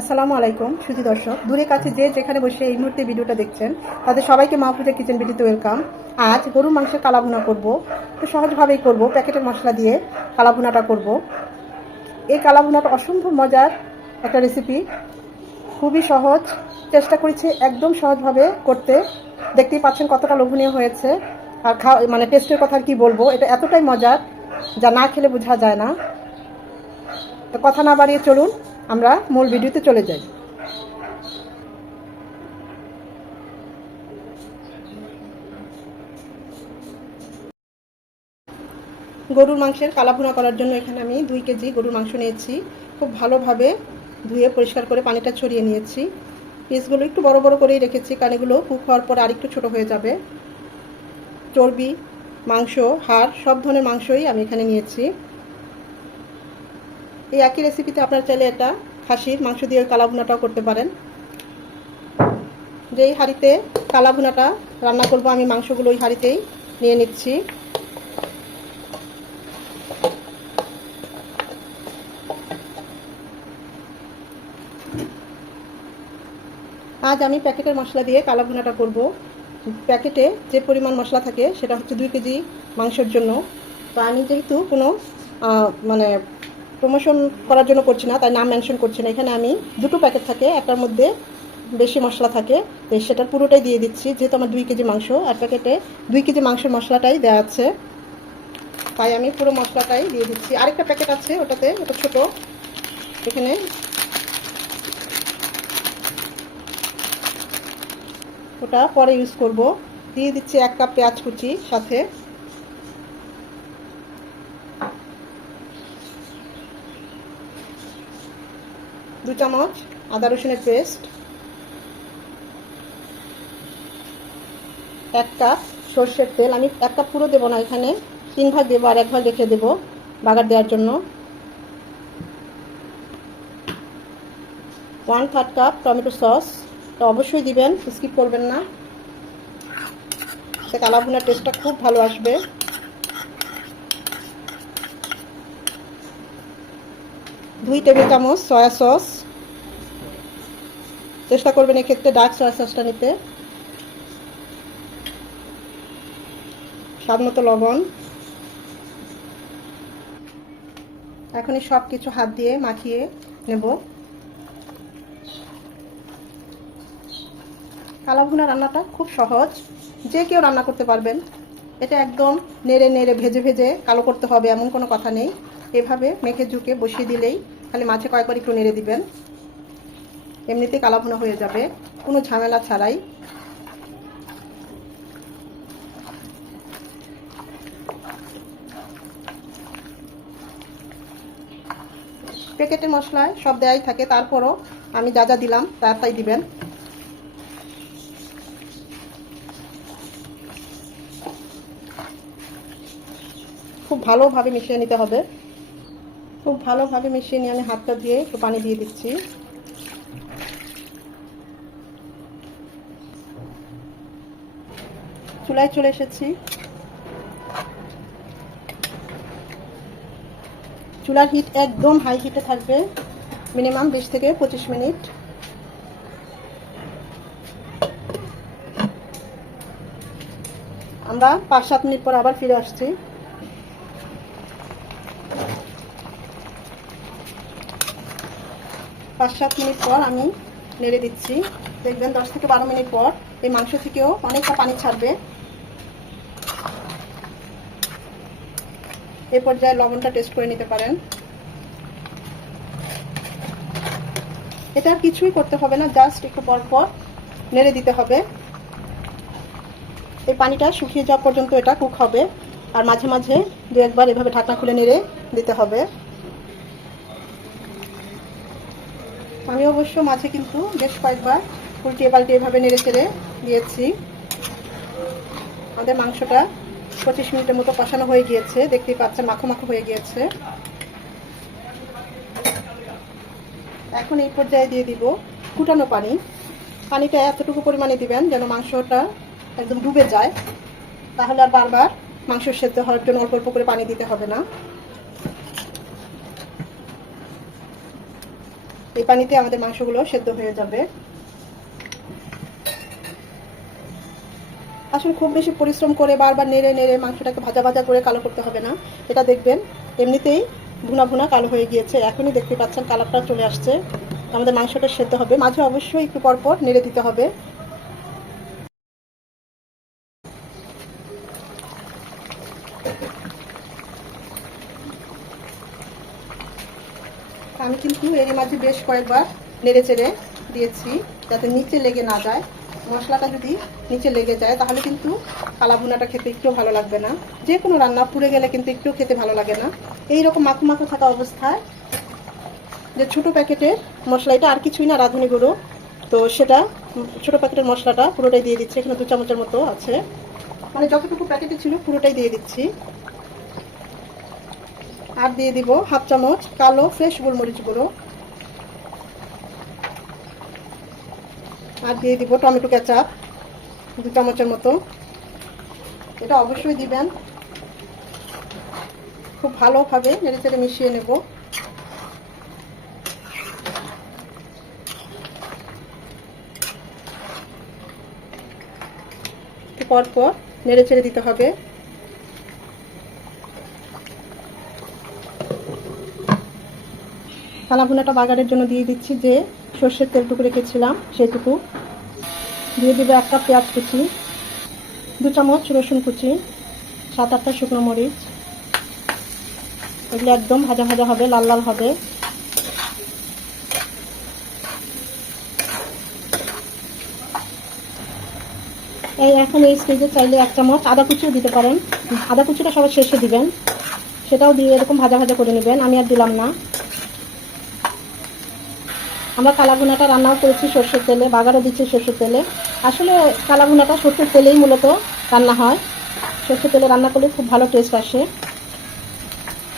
আসসালামু আলাইকুম, সুধী দর্শক। দূরে কাছে যে যেখানে বসে এই মুহূর্তে ভিডিওটা দেখছেন, তাদের সবাইকে মাহফুজা কিচেন ভিডিওতে ওয়েলকাম। আজ গরুর মাংসের কালাভুনা করব তো সহজভাবেই করব, প্যাকেটের মশলা দিয়ে কালাভুনাটা করব। এই কালাভুনাটা অসম্ভব মজার একটা রেসিপি খুবই সহজ, চেষ্টা করেছি একদম সহজভাবে করতে। দেখতেই পাচ্ছেন কতটা লোভনীয় হয়েছে। আর খা মানে টেস্টের কথা কি বলব, এটা এতটাই মজার যা না খেলে বোঝা যায় না। তো কথা না বাড়িয়ে চলুন আমরা মূল ভিডিওতে চলে যাই। গরুর মাংসের কালাভুনা করার জন্য এখানে আমি দুই কেজি গরুর মাংস নিয়েছি। খুব ভালোভাবে ধুয়ে পরিষ্কার করে পানিটা ছড়িয়ে নিয়েছি। পিসগুলো একটু বড় বড় করেই রেখেছি, কারণ এগুলো কুক হওয়ার পর আরেকটু ছোট হয়ে যাবে। চর্বি, মাংস, হাড়, সব ধরনের মাংসই আমি এখানে নিয়েছি। এই একই রেসিপিতে আপনারা চাইলে এটা খাসির মাংস দিয়ে ওই কালাভুনাটাও করতে পারেন। যেই হাঁড়িতে কালাভুনাটা রান্না করব, আমি মাংসগুলো ওই হাঁড়িতেই নিয়ে নিচ্ছি। আজ আমি প্যাকেটের মশলা দিয়ে কালাভুনাটা করব। প্যাকেটে যে পরিমাণ মশলা থাকে, সেটা হচ্ছে দুই কেজি মাংসের জন্য। তো আমি যেহেতু কোনো মানে প্রমোশন করার জন্য করছি না, তাই নাম মেনশন করছি না। এখানে আমি দুটো প্যাকেট থাকে, একটার মধ্যে বেশি মশলা থাকে, তো সেটার পুরোটাই দিয়ে দিচ্ছি, যেহেতু আমার দুই কেজি মাংস, আর প্যাকেটে দুই কেজি মাংসের মশলাটাই দেওয়া আছে। তাই আমি পুরো মশলাটাই দিয়ে দিচ্ছি। আরেকটা প্যাকেট আছে, ওটাতে, ওটা ছোট। এখানে ওটা পরে ইউজ করব। দিয়ে দিচ্ছি এক কাপ পেঁয়াজ কুচি সাথে। দু চামচ আদা রসুনের পেস্ট, এক কাপ সর্ষের তেল। আমি এক কাপ পুরো দেবো না এখানে, তিন ভাগ দেবো আর এক ভাগ রেখে দেবো বাগার দেওয়ার জন্য। One third cup tomato sauce তো অবশ্যই দিবেন স্কিপ করবেন না। সে কালাভুনার টেস্টটা খুব ভালো আসবে। দুই টেবিল চামচ সয়া সস চেষ্টা করবেন এক্ষেত্রে ডার্ক সয়া সসটা নিতে। স্বাদ মতো লবণ। এখনই সব কিছু হাত দিয়ে মাখিয়ে নেব। কালাভুনা রান্নাটা খুব সহজ। যে কেউ রান্না করতে পারবেন। এটা একদম নেড়ে নেড়ে ভেজে ভেজে কালো করতে হবে, এমন কোনো কথা নেই। এভাবে মেখে ঝুঁকে বসিয়ে দিলেই খালি মাছে কয়েকবার একটু নেড়ে দিবেন। এমনিতেই কালাভুনা হয়ে যাবে। কোনো ঝামেলা ছাড়াই। প্যাকেটের মশলায় সব দেয়াই থাকে, তারপরও আমি যা যা দিলাম তা তাই দিবেন। খুব ভালোভাবে মিশিয়ে নিতে হবে। খুব ভালোভাবে মিশিয়ে নিয়ে আমি হাতটা দিয়ে একটু পানি দিয়ে দিচ্ছি। চুলায় চলে এসেছি। চুলার হিট একদম হাই হিটে থাকবে মিনিমাম বিশ থেকে পঁচিশ মিনিট। আমরা পাঁচ সাত মিনিট পর আবার ফিরে আসছি। পাঁচ সাত মিনিট পর আমি নেড়ে দিচ্ছি। দেখবেন দশ থেকে বারো মিনিট পর এই মাংস থেকেও অনেকটা পানি ছাড়বে। এই পর্যায়ে লবণটা টেস্ট করে নিতে পারেন। এটা কিছুই করতে হবে না জাস্ট একটু পর পর নেড়ে দিতে হবে। এই পানিটা শুকিয়ে যাওয়া পর্যন্ত এটা কুক হবে। আর মাঝে মাঝে দু একবার এভাবে ঢাকনা খুলে নেড়ে দিতে হবে। আমি অবশ্য মাঝে কিন্তু বেশ কয়েকবার উল্টিয়ে পাল্টে এভাবে নেড়ে চেড়ে দিয়েছি। আমাদের মাংসটা পঁচিশ মিনিটের মতো কষানো হয়ে গিয়েছে। দেখতেই পাচ্ছেন, মাখো মাখো হয়ে গিয়েছে। এখন এই পর্যায়ে দিয়ে দিব ফুটানো পানি। পানিটা এতটুকু পরিমাণে দিবেন যেন মাংসটা একদম ডুবে যায়। তাহলে আর বারবার মাংস সেদ্ধ হওয়ার জন্য অল্প অল্প করে পানি দিতে হবে না। এই পানিতে আমাদের মাংসগুলো সেদ্ধ হয়ে যাবে। আসলে খুব বেশি পরিশ্রম করে বারবার নেড়ে নেড়ে মাংসটাকে ভাজা ভাজা করে কালো করতে হবে না, এটা দেখবেন এমনিতেই ভুনা ভুনা কালো হয়ে গিয়েছে। এখনই দেখতে পাচ্ছেন কালারটা চলে আসছে। আমাদের মাংসটা সেদ্ধ হবে। মাঝে অবশ্যই একটু পর পর নেড়ে দিতে হবে। আমি কিন্তু এর মাঝে বেশ কয়েকবার নেড়ে চেড়ে দিয়েছি, যাতে নিচে লেগে না যায়। মশলাটা যদি নিচে লেগে যায়, তাহলে কিন্তু কালা ভুনাটা খেতে একটু ভালো লাগবে না। যে কোনো রান্না পুড়ে গেলে কিন্তু একটু খেতে ভালো লাগে না। এই রকম মাখো মাখো থাকা অবস্থায় যে ছোট প্যাকেটের মশলা এটা আর কিছুই না, রাঁধুনি গুঁড়ো। তো সেটা, ছোট প্যাকেটের মশলাটা পুরোটাই দিয়ে দিচ্ছি। এখানে দু চামচের মতো আছে। মানে যতটুকু প্যাকেটে ছিল পুরোটাই দিয়ে দিচ্ছি। আর দিয়ে দিব হাফ চামচ কালো ফ্রেশ গোলমরিচ গুঁড়ো। আর দিয়ে দিব টমেটো কেচাপ, দু চামচের মতো। এটা অবশ্যই দিবেন। খুব ভালোভাবে নেড়ে চেড়ে মিশিয়ে নেব। একটু পর পর নেড়ে চেড়ে দিতে হবে। ভুনাটা বাগারের জন্য দিয়ে দিচ্ছি যে সর্ষের তেলটুকু রেখেছিলাম সেটুকু দিয়ে দেবো এক কাপ পেঁয়াজ কুচি, দু চামচ রসুন কুচি, সাত আটটা শুকনো মরিচ। এগুলো একদম ভাজা ভাজা হবে, লাল লাল হবে। এই এখন এই স্টেজে চাইলে এক চামচ আদা কুচিও দিতে পারেন। আদা কুচিটা সবার শেষে দিবেন। সেটাও দিয়ে এরকম ভাজা ভাজা করে নেবেন, আমি আর দিলাম না। আমরা কালাভুনাটা রান্নাও করেছি সর্ষের তেলে, বাগারও দিচ্ছি সর্ষের তেলে। আসলে কালাভুনাটা সর্ষের তেলেই মূলত রান্না হয়। সর্ষের তেলে রান্না করলে খুব ভালো টেস্ট আসে।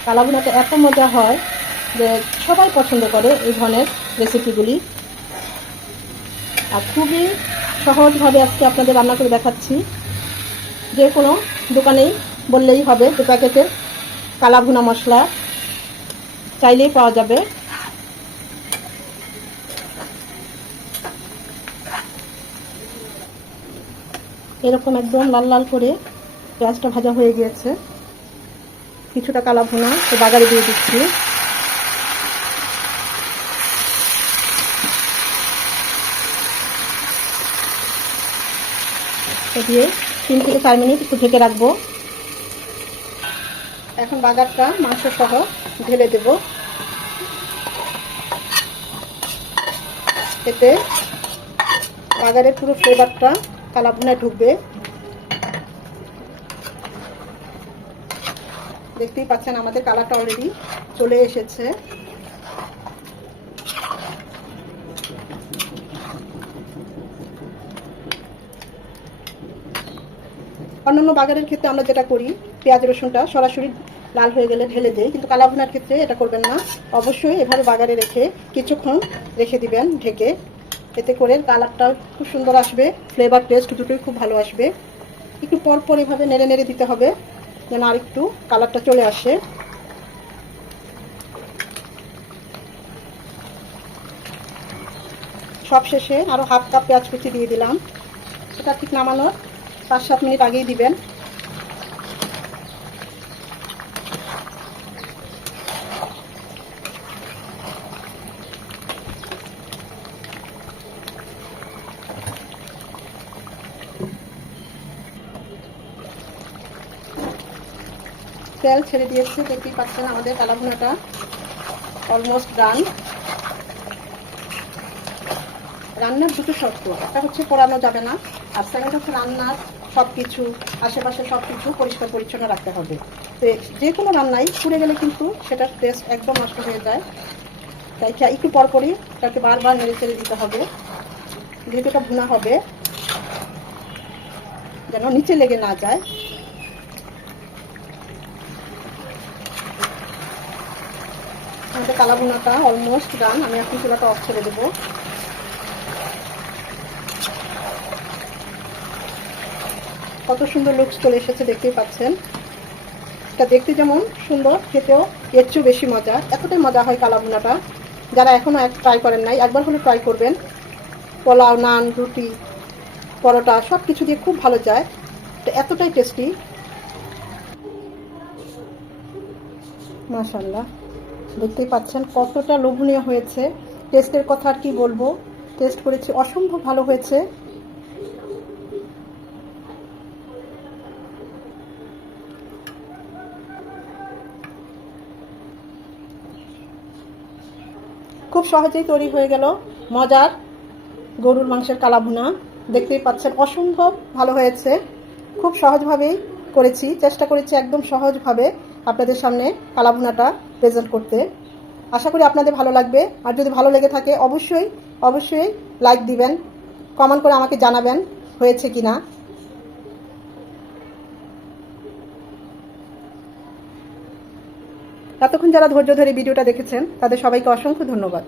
কালাভুনাটা এত মজা হয় যে সবাই পছন্দ করে এই ধরনের রেসিপিগুলি আর খুবই সহজভাবে আজকে আপনাদের রান্না করে দেখাচ্ছি। যে কোনো দোকানেই বললেই হবে দু প্যাকেটের কালাভুনা মশলা চাইলেই পাওয়া যাবে। এরকম একদম লাল লাল করে পেঁয়াজটা ভাজা হয়ে গিয়েছে। কিছুটা কালা ভুনা তো বাগারে দিয়ে দিচ্ছি। দিয়ে তিন থেকে চার মিনিট একটু ঢেকে রাখব। এখন বাগারটা মাংস সহ ঢেলে দেব। এতে বাগারের পুরো ফ্লেভারটা কালা ভুনায় ঢুকবে। দেখতেই পাচ্ছেন আমাদের কালারটা অলরেডি চলে এসেছে। অন্যান্য বাগানের ক্ষেত্রে আমরা যেটা করি, পেঁয়াজ, রসুনটা সরাসরি লাল হয়ে গেলে ঢেলে দেয় কিন্তু কালা ভুনার ক্ষেত্রে এটা করবেন না। অবশ্যই এভাবে বাগারে রেখে কিছুক্ষণ রেখে দিবেন, ঢেকে। এতে করে কালারটা খুব সুন্দর আসবে ফ্লেভার টেস্ট দুটোই খুব ভালো আসবে। একটু পর পর এভাবে নেড়ে নেড়ে দিতে হবে, যেন আর একটু কালারটা চলে আসে। সব শেষে আরও হাফ কাপ পেঁয়াজ কুচি দিয়ে দিলাম। এটা ঠিক নামানোর পাঁচ সাত মিনিট আগেই দিবেন। তেল ছেড়ে দিয়েছে দেখতেই পাচ্ছেন আমাদের কালাভুনাটা? অলমোস্ট ডান রান্নার দুটো শর্ত, একটা হচ্ছে পোড়ানো যাবে না, আর সেকেন্ড হচ্ছে রান্নার সব কিছু আশেপাশে সব কিছু পরিষ্কার পরিচ্ছন্ন রাখতে হবে। তো যে কোনো রান্নাই পুড়ে গেলে কিন্তু সেটার টেস্ট একদম নষ্ট হয়ে যায়। তাই একটু পরপরই তাকে বারবার নেড়ে চেড়ে দিতে হবে। যেহেতু এটা ভুনা হবে, যেন নিচে লেগে না যায়। আমাদের কালা ভুনাটা অলমোস্ট ডান আমি এখন চুলাটা অফ ছেড়ে দেবো। কত সুন্দর লুকস চলে এসেছে, দেখতেই পাচ্ছেন। এটা দেখতে যেমন সুন্দর, খেতেও এর চেয়েও বেশি মজা। এতটাই মজা হয় কালা ভুনাটা যারা এখনও ট্রাই করেন নাই, একবার হলে ট্রাই করবেন। পোলাও, নান, রুটি, পরোটা সব কিছু দিয়ে খুব ভালো যায়। তো এতটাই টেস্টি মাশাল্লাহ দেখতেই পাচ্ছেন কতটা লোভনীয় হয়েছে। টেস্টের কথা আর কি বলব? টেস্ট করেছি অসম্ভব ভালো হয়েছে। খুব সহজেই তৈরি হয়ে গেল মজার গরুর মাংসের কালাভুনা। দেখতেই পাচ্ছেন অসম্ভব ভালো হয়েছে। খুব সহজভাবেই করেছি, চেষ্টা করেছি একদম সহজভাবে। আপনাদের সামনে কালাভুনাটা প্রেজেন্ট করতে। আশা করি আপনাদের ভালো লাগবে। আর যদি ভালো লেগে থাকে, অবশ্যই অবশ্যই লাইক দিবেন। কমেন্ট করে আমাকে জানাবেন হয়েছে কি না এতক্ষণ যারা ধৈর্য ধরে ভিডিওটা দেখেছেন, তাদের সবাইকে অসংখ্য ধন্যবাদ।